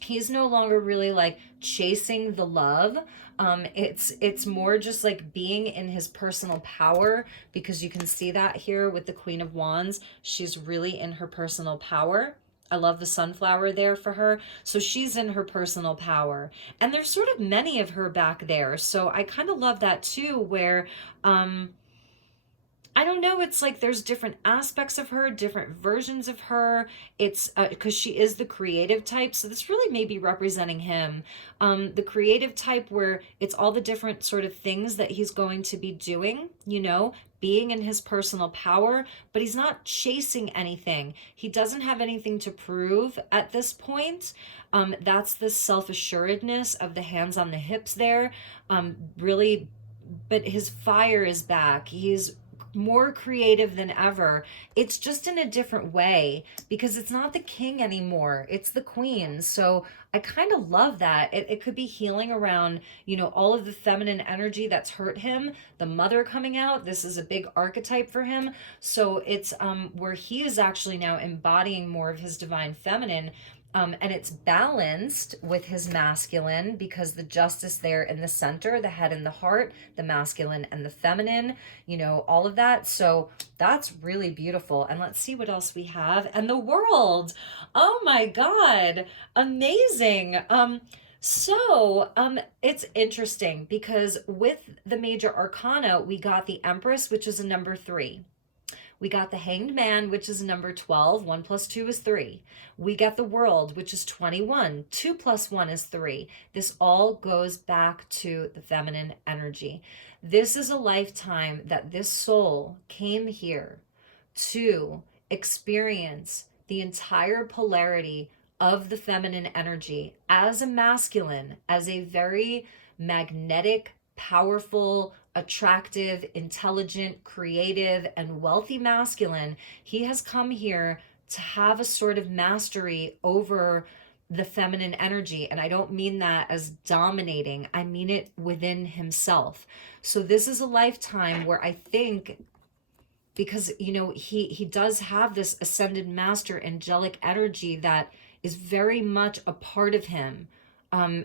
he's no longer really like chasing the love. It's more just like being in his personal power, because you can see that here with the Queen of Wands. She's really in her personal power. I love the sunflower there for her. So she's in her personal power. And there's sort of many of her back there. So I kind of love that too, where, I don't know, it's like there's different aspects of her, different versions of her. It's because she is the creative type. So this really may be representing him. The creative type where it's all the different sort of things that he's going to be doing, you know, being in his personal power, but he's not chasing anything. He doesn't have anything to prove at this point. That's the self-assuredness of the hands on the hips there. Really, but his fire is back. He's more creative than ever. It's just in a different way because it's not the king anymore. It's the queen. So I kind of love that. It could be healing around, you know, all of the feminine energy that's hurt him, the mother coming out. This is a big archetype for him. So it's where he is actually now embodying more of his divine feminine. And it's balanced with his masculine because the justice there in the center, the head and the heart, the masculine and the feminine, you know, all of that. So that's really beautiful. And let's see what else we have. And the world. Oh my God. Amazing. So it's interesting because with the major arcana, we got the Empress, which is a number 3. We got the Hanged Man, which is number 12. 1 + 2 is 3. We got the World, which is 21. 2 + 1 is 3. This all goes back to the feminine energy. This is a lifetime that this soul came here to experience the entire polarity of the feminine energy as a masculine, as a very magnetic, powerful, attractive, intelligent, creative, and wealthy masculine. He has come here to have a sort of mastery over the feminine energy. And I don't mean that as dominating. I mean it within himself. So this is a lifetime where I think because he does have this ascended master angelic energy that is very much a part of him.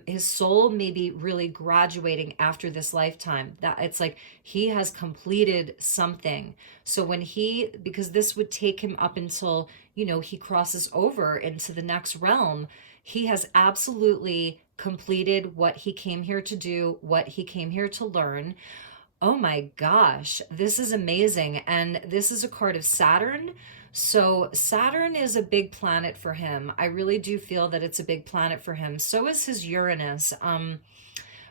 His soul may be really graduating after this lifetime, that it's like he has completed something. So because this would take him up until he crosses over into the next realm, he has absolutely completed what he came here to do, what he came here to learn. Oh my gosh, this is amazing. And this is a card of Saturn. So Saturn is a big planet for him. I really do feel that it's a big planet for him. So is his Uranus.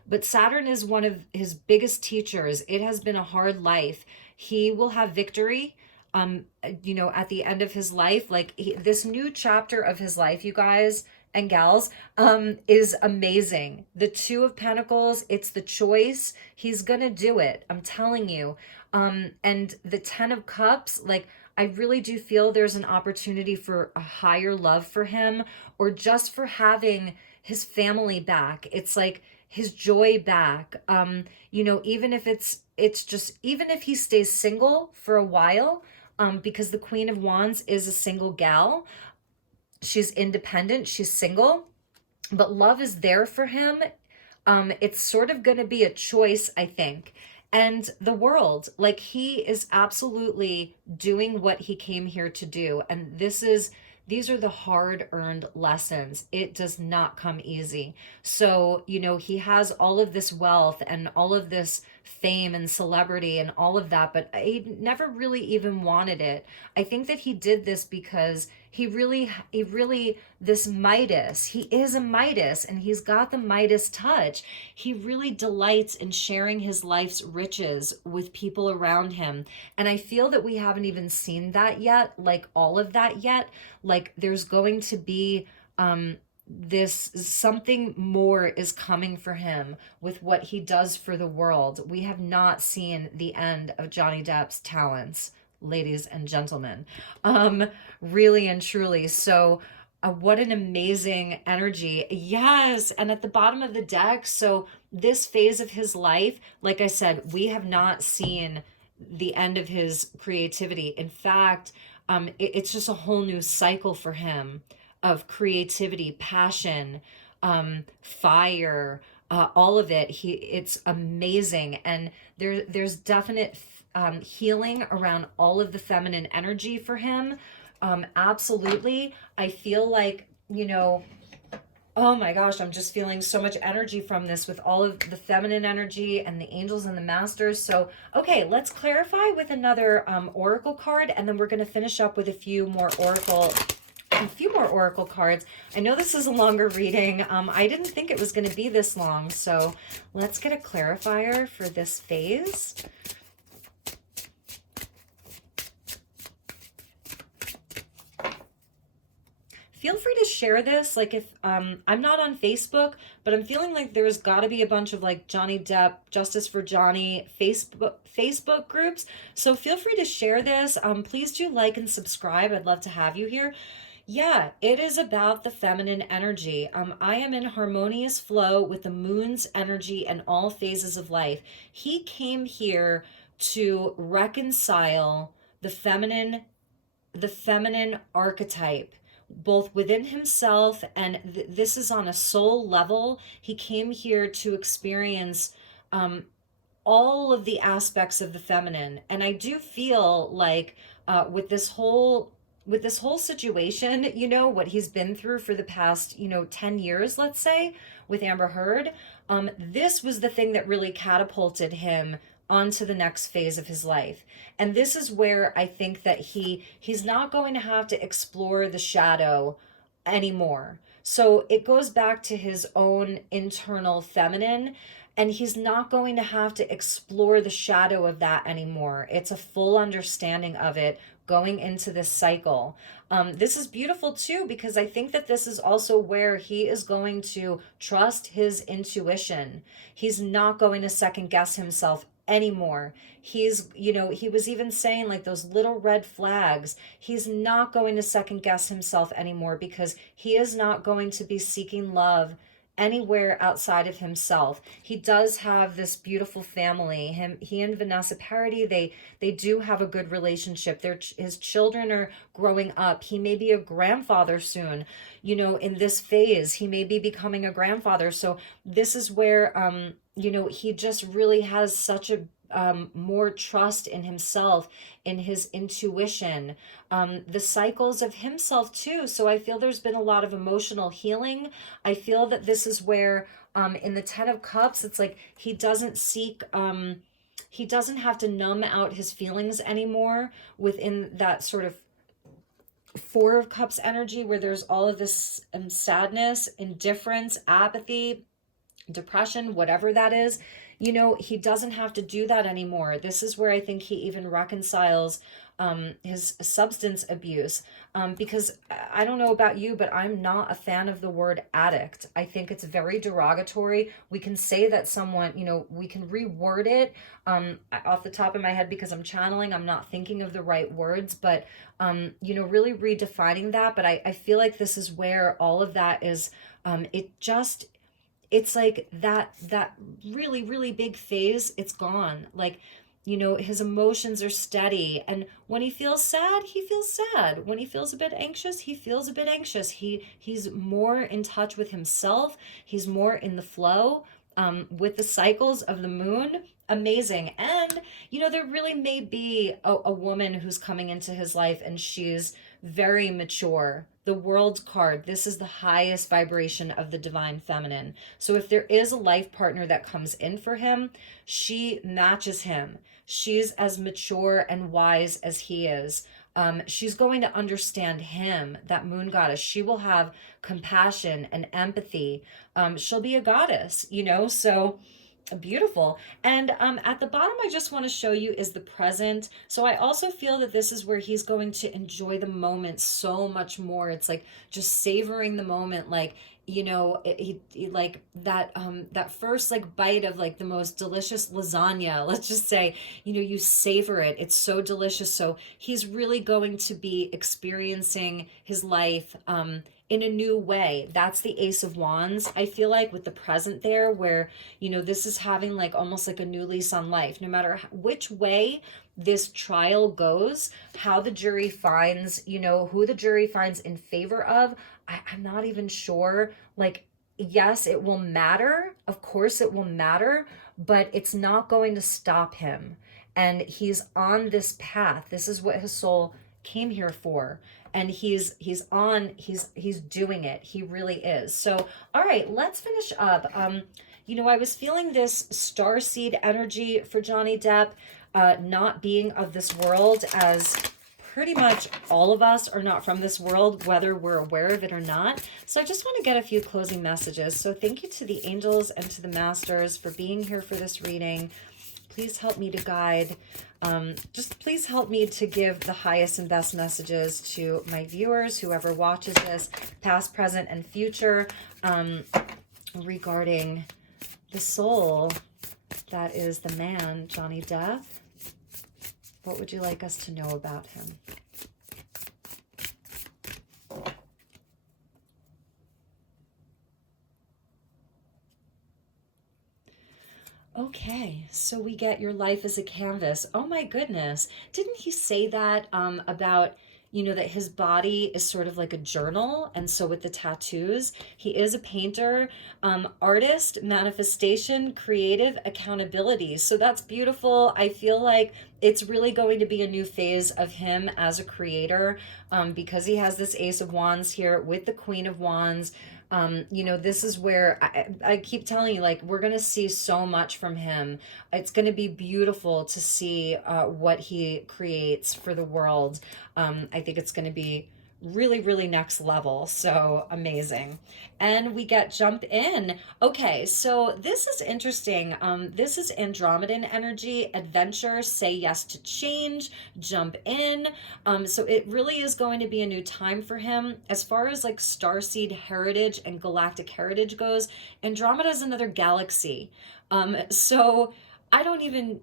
But Saturn is one of his biggest teachers. It has been a hard life. He will have victory, at the end of his life. Like this new chapter of his life, you guys and gals, is amazing. The Two of Pentacles, it's the choice. He's gonna do it. I'm telling you. And the Ten of Cups, like, I really do feel there's an opportunity for a higher love for him, or just for having his family back. It's like his joy back. Even if even if he stays single for a while, because the Queen of Wands is a single gal. She's independent, she's single, but love is there for him. It's sort of going to be a choice, I think. And the world, like, he is absolutely doing what he came here to do. And these are the hard-earned lessons. It does not come easy. So, he has all of this wealth and all of this fame and celebrity and all of that, but he never really even wanted it. I think that he did this because he really, this Midas, he is a Midas, and he's got the Midas touch. He really delights in sharing his life's riches with people around him. And I feel that we haven't even seen that yet, like all of that yet. Like there's going to be, this something more is coming for him with what he does for the world. We have not seen the end of Johnny Depp's talents, ladies and gentlemen, really and truly. So what an amazing energy. Yes. And at the bottom of the deck, so this phase of his life, like I said, we have not seen the end of his creativity. In fact, it's just a whole new cycle for him of creativity, passion, fire, all of it. It's amazing. And there's definite healing around all of the feminine energy for him. Absolutely. I feel like, oh my gosh, I'm just feeling so much energy from this with all of the feminine energy and the angels and the masters. So, okay, let's clarify with another oracle card, and then we're going to finish up with a few more oracle cards. I know this is a longer reading. I didn't think it was going to be this long, so let's get a clarifier for this phase. Feel free to share this. Like if I'm not on Facebook, but I'm feeling like there's got to be a bunch of like Johnny Depp, Justice for Johnny Facebook groups. So feel free to share this. Please do like and subscribe. I'd love to have you here. Yeah, it is about the feminine energy. I am in harmonious flow with the moon's energy and all phases of life. He came here to reconcile the feminine archetype, both within himself, and this is on a soul level. He came here to experience all of the aspects of the feminine. And I do feel like with this whole situation, what he's been through for the past 10 years, let's say, with Amber Heard, this was the thing that really catapulted him onto the next phase of his life. And this is where I think that he's not going to have to explore the shadow anymore. So it goes back to his own internal feminine, and he's not going to have to explore the shadow of that anymore. It's a full understanding of it going into this cycle. This is beautiful too, because I think that this is also where he is going to trust his intuition. He's not going to second guess himself anymore. He was even saying like those little red flags. He's not going to second guess himself anymore, because he is not going to be seeking love anywhere outside of himself. He does have this beautiful family. He and Vanessa Paradis, they do have a good relationship. His children are growing up. He may be a grandfather soon. You know, in this phase, he may be becoming a grandfather. So this is where, you know, he just really has such a more trust in himself, in his intuition, the cycles of himself too. So I feel there's been a lot of emotional healing. I feel that this is where, in the Ten of Cups, it's like he doesn't seek, he doesn't have to numb out his feelings anymore within that sort of Four of Cups energy, where there's all of this sadness, indifference, apathy, depression, whatever that is. You know, he doesn't have to do that anymore. This is where I think he even reconciles his substance abuse, because I don't know about you, but I'm not a fan of the word addict. I think it's very derogatory. We can say that someone, you know, we can reword it off the top of my head, because I'm channeling, I'm not thinking of the right words, but you know, really redefining that. But I feel like this is where all of that is, it's like that really, really big phase, it's gone. Like, you know, his emotions are steady, and when he feels sad, he feels sad. When he feels a bit anxious, he feels a bit anxious. He's more in touch with himself. He's more in the flow, with the cycles of the moon. Amazing. And you know, there really may be a woman who's coming into his life, and she's very mature. The World card, this is the highest vibration of the divine feminine. So if there is a life partner that comes in for him, she matches him. She's as mature and wise as he is. She's going to understand him, that moon goddess. She will have compassion and empathy. She'll be a goddess, you know, so beautiful. And at the bottom, I just want to show you is the present. So I also feel that this is where he's going to enjoy the moment so much more. It's like just savoring the moment, like, you know, he like that first like bite of like the most delicious lasagna, let's just say, you know, you savor it, it's so delicious. So he's really going to be experiencing his life in a new way. That's the Ace of Wands, I feel like, with the present there, where, you know, this is having like almost like a new lease on life. No matter which way this trial goes, how the jury finds, you know, who the jury finds in favor of, I'm not even sure. Like, yes, it will matter. Of course it will matter, but it's not going to stop him. And he's on this path. This is what his soul came here for. And he's doing it. He really is. So, all right, let's finish up. You know, I was feeling this starseed energy for Johnny Depp, not being of this world, as pretty much all of us are not from this world, whether we're aware of it or not. So I just want to get a few closing messages. So thank you to the angels and to the masters for being here for this reading. Please help me to guide. Just please help me to give the highest and best messages to my viewers, whoever watches this, past, present, and future, regarding the soul that is the man, Johnny Depp. What would you like us to know about him? Okay, so we get your life as a canvas. Oh my goodness. Didn't he say that about, you know, that his body is sort of like a journal? And so with the tattoos, he is a painter, artist, manifestation, creative, accountability. So that's beautiful. I feel like it's really going to be a new phase of him as a creator, because he has this Ace of Wands here with the Queen of Wands. You know, this is where I keep telling you, like, we're going to see so much from him. It's going to be beautiful to see what he creates for the world. I think it's going to be really, really next level. So amazing. And we get jump in. Okay, so this is interesting. This is Andromedan energy, adventure, say yes to change, jump in. So it really is going to be a new time for him. As far as like starseed heritage and galactic heritage goes, Andromeda is another galaxy. So I don't even,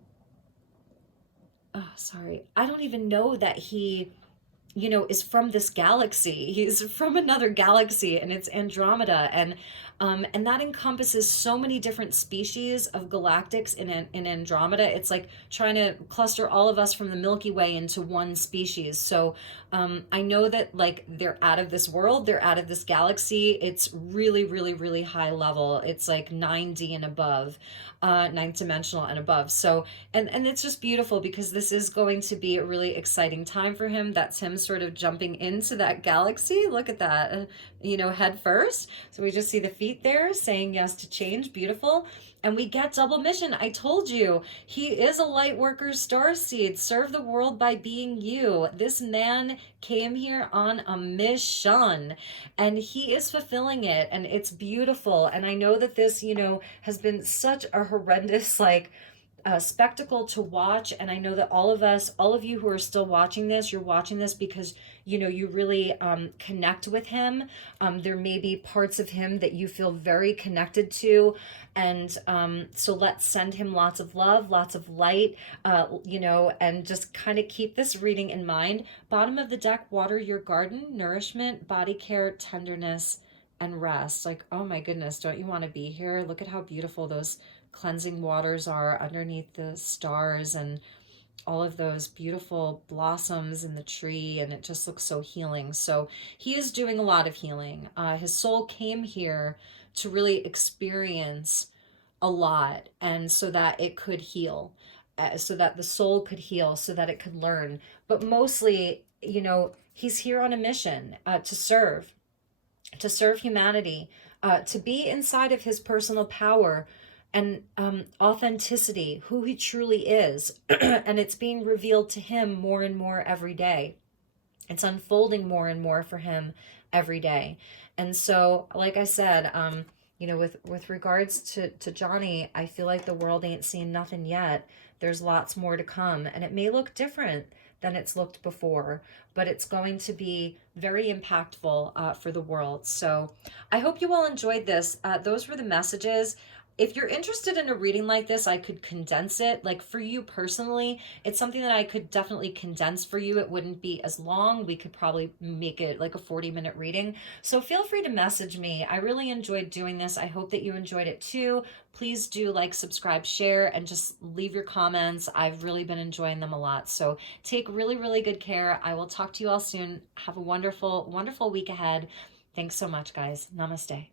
I don't even know that he is from this galaxy. He's from another galaxy, and it's Andromeda, and that encompasses so many different species of galactics in Andromeda. It's like trying to cluster all of us from the Milky Way into one species. So I know that like they're out of this world, they're out of this galaxy. It's really, really, really high level. It's like 9D and above, ninth dimensional and above. So and it's just beautiful because this is going to be a really exciting time for him. That's him sort of jumping into that galaxy. Look at that, head first. So we just see the feet there saying yes to change. Beautiful. And we get double mission. I told you, he is a light worker starseed. Serve the world by being you. This man came here on a mission, and he is fulfilling it, and it's beautiful. And I know that this, has been such a horrendous, like, spectacle to watch. And I know that all of you who are still watching this, you're watching this because you really connect with him. There may be parts of him that you feel very connected to, and so let's send him lots of love, lots of light, and just kind of keep this reading in mind. Bottom of the deck: water your garden, nourishment, body care, tenderness, and rest. Like, oh my goodness, don't you want to be here? Look at how beautiful those cleansing waters are underneath the stars, and all of those beautiful blossoms in the tree, and it just looks so healing. So he is doing a lot of healing. His soul came here to really experience a lot, and so that it could heal, so that the soul could heal, so that it could learn. But mostly, he's here on a mission, to serve humanity, to be inside of his personal power and authenticity, who he truly is. And it's being revealed to him more and more every day. It's unfolding more and more for him every day. And so, like I said, with regards to Johnny, I feel like the world ain't seen nothing yet. There's lots more to come, and it may look different than it's looked before, but it's going to be very impactful for the world. So I hope you all enjoyed this. Those were the messages. If you're interested in a reading like this, I could condense it. Like, for you personally, it's something that I could definitely condense for you. It wouldn't be as long. We could probably make it like a 40-minute reading. So feel free to message me. I really enjoyed doing this. I hope that you enjoyed it too. Please do like, subscribe, share, and just leave your comments. I've really been enjoying them a lot. So take really, really good care. I will talk to you all soon. Have a wonderful, wonderful week ahead. Thanks so much, guys. Namaste.